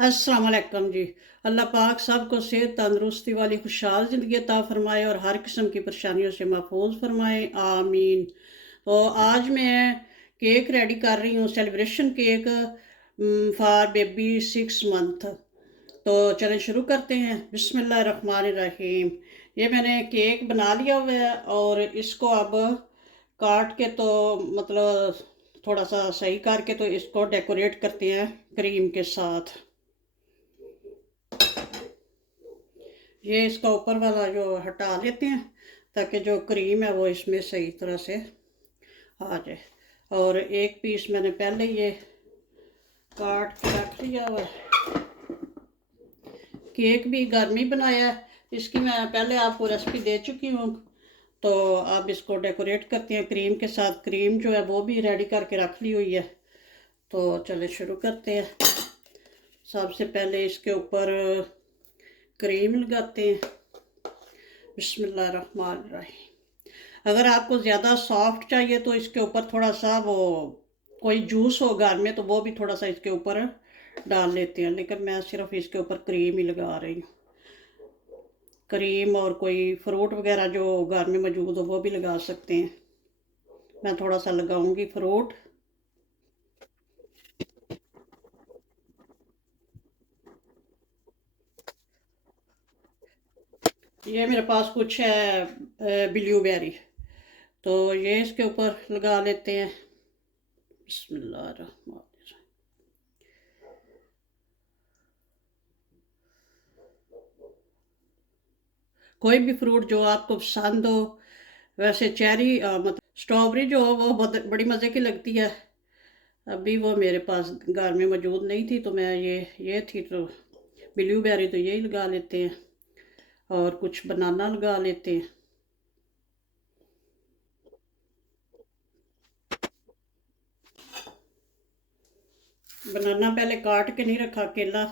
अस्सलाम वालेकुम जी। अल्लाह पाक सबको सेहत तंदुरुस्ती वाली खुशहाल ज़िंदगी अता फ़रमाए और हर किस्म की परेशानियों से महफूज फ़रमाए, आमीन। तो आज मैं केक रेडी कर रही हूँ, celebration cake for baby 6 month. तो चलें शुरू करते हैं। बिस्मिल्लाहिर्रहमानिर्रहीम। ये मैंने केक बना लिया हुआ है और इसको अब काट के तो मतलब थोड़ा सा सही करके तो इसको डेकोरेट करते हैं क्रीम के साथ। ये इसका ऊपर वाला जो हटा लेते हैं ताकि जो क्रीम है वो इसमें सही तरह से आ जाए। और एक पीस मैंने पहले ये काट के रख लिया हुआ है। केक भी घर में बनाया है, इसकी मैं पहले आपको रेसिपी दे चुकी हूँ। तो अब इसको डेकोरेट करते हैं क्रीम के साथ। क्रीम जो है वो भी रेडी करके रख ली हुई है। तो चले शुरू करते हैं। सबसे पहले इसके ऊपर क्रीम लगाते हैं। बिस्मिल्लाहिर्रहमानिर्रहीम। अगर आपको ज़्यादा सॉफ्ट चाहिए तो इसके ऊपर थोड़ा सा वो कोई जूस हो घर में तो वो भी थोड़ा सा इसके ऊपर डाल लेते हैं, लेकिन मैं सिर्फ इसके ऊपर क्रीम ही लगा रही हूँ। क्रीम और कोई फ्रूट वगैरह जो घर में मौजूद हो वो भी लगा सकते हैं। मैं थोड़ा सा लगाऊंगी फ्रूट। ये मेरे पास कुछ है ब्लूबेरी, तो ये इसके ऊपर लगा लेते हैं। बिस्मिल्लाहिर्रहमानिर्रहीम। कोई भी फ्रूट जो आपको पसंद हो। वैसे चेरी मतलब स्ट्रॉबेरी जो हो वो बहुत बड़ी मज़े की लगती है। अभी वो मेरे पास घर में मौजूद नहीं थी तो मैं ये थी तो ब्लूबेरी तो यही लगा लेते हैं और कुछ बनाना लगा लेते हैं। बनाना पहले काट के नहीं रखा, केला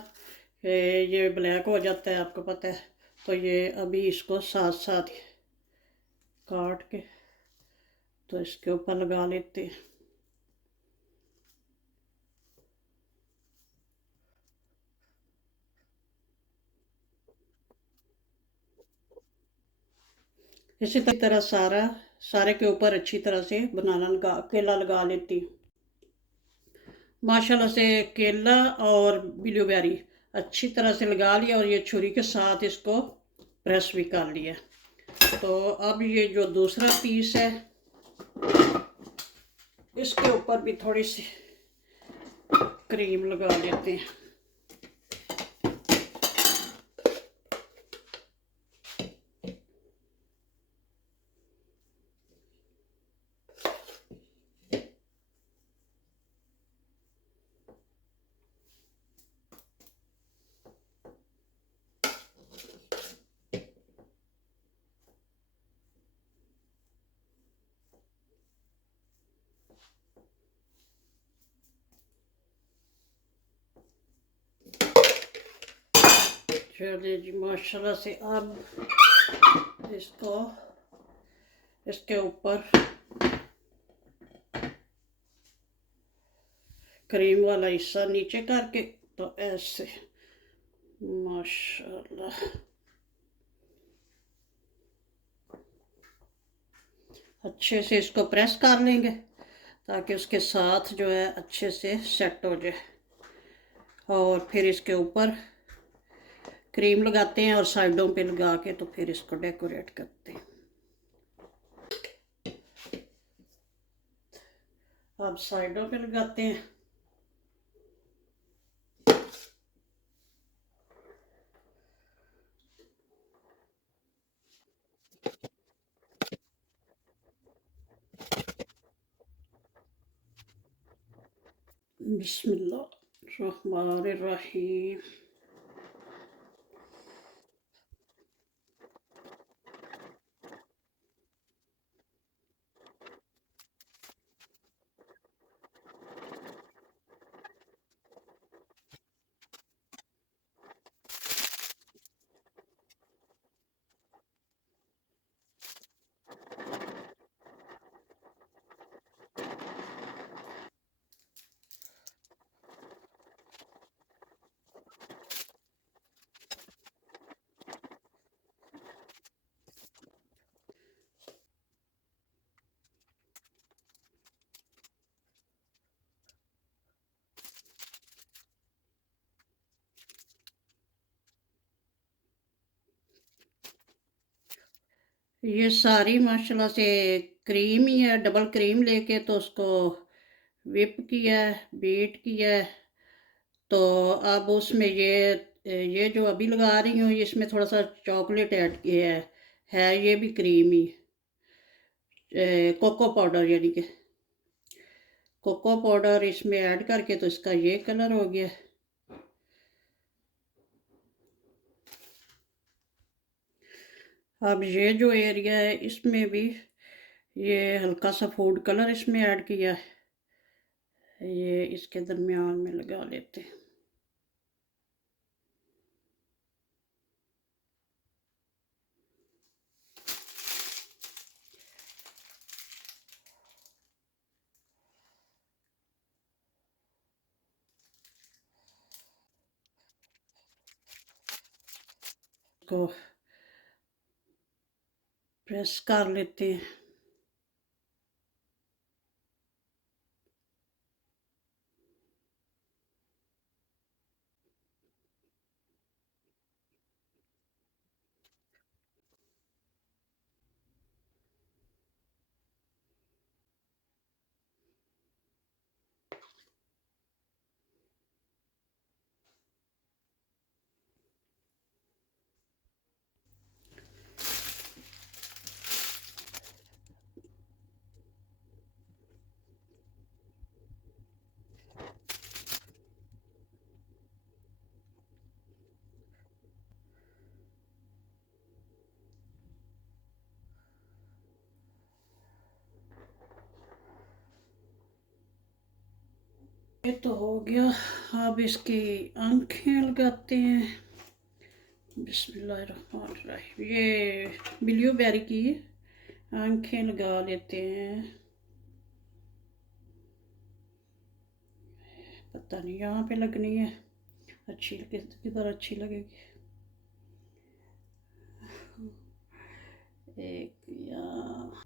ये ब्लैक हो जाता है आपको पता है। तो ये अभी इसको साथ साथ काट के तो इसके ऊपर लगा लेते हैं। इसी तरह सारे के ऊपर अच्छी तरह से बनाना लगा केला लगा लेती हूँ। माशाल्लाह से केला और ब्लूबेरी अच्छी तरह से लगा लिया और ये छुरी के साथ इसको प्रेस भी कर लिया। तो अब ये जो दूसरा पीस है इसके ऊपर भी थोड़ी सी क्रीम लगा लेते हैं। चलिए जी, माशाल्लाह से अब इसको इसके ऊपर क्रीम वाला हिस्सा नीचे करके तो ऐसे माशाल्लाह अच्छे से इसको प्रेस कर लेंगे ताकि उसके साथ जो है अच्छे से सेट हो जाए। और फिर इसके ऊपर क्रीम लगाते हैं और साइडों पे लगा के तो फिर इसको डेकोरेट करते हैं। अब साइडों पे लगाते हैं। बिस्मिल्लाहिर्रहमानिर्रहीम। ये सारी माशाल्लाह से क्रीम ही है, डबल क्रीम लेके तो उसको व्हिप किया है, बीट किया है। तो अब उसमें ये जो अभी लगा रही हूँ, इसमें थोड़ा सा चॉकलेट ऐड किया है ये भी क्रीम ही, कोको पाउडर यानी कि कोको पाउडर इसमें ऐड करके तो इसका ये कलर हो गया। अब ये जो एरिया है इसमें भी ये हल्का सा फूड कलर इसमें ऐड किया है, ये इसके दरमियान में लगा लेते हैं। को प्रेस कर लेते हैं। ये तो हो गया। अब इसकी आंखें लगाते हैं। बिस्मिल्लाहिर्रहमानिर्रहीम। ये ब्लूबेरी की आंखें लगा लेते हैं। पता नहीं यहाँ पे लगनी है, अच्छी किधर अच्छी लगेगी। एक यहाँ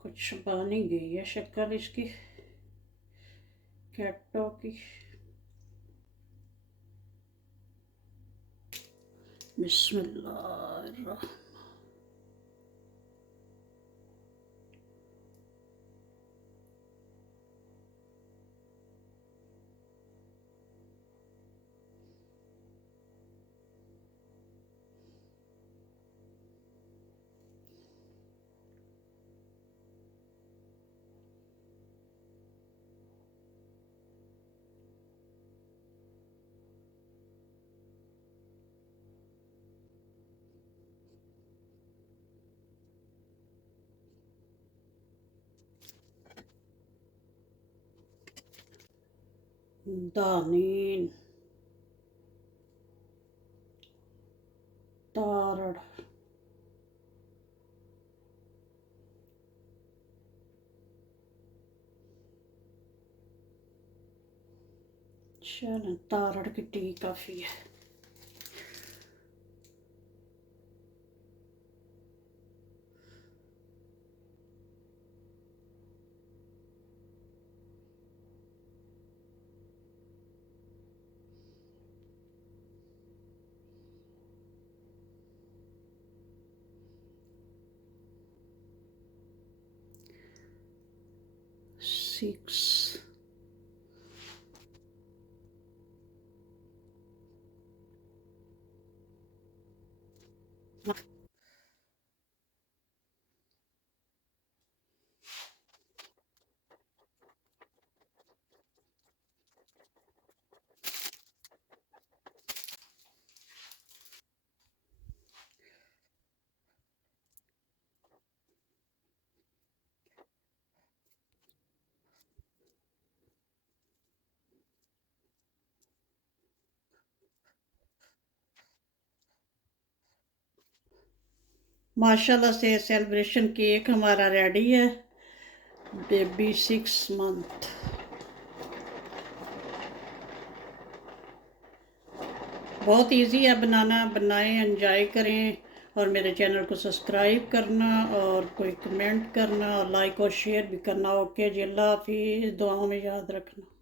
कुछ बनी गई है शक्ल इसकी कैटो की। बिस्मिल्लाह। दानीन तारड़ चलो तारड़ की टी काफ़ी है। सिक्स माशाल्लाह से सेलिब्रेशन केक हमारा रेडी है। Baby 6 month. बहुत इजी है बनाना, बनाएं, एंजॉय करें और मेरे चैनल को सब्सक्राइब करना और कोई कमेंट करना और लाइक और शेयर भी करना। ओके जी, अल्लाह हाफिज़, दुआओं में याद रखना।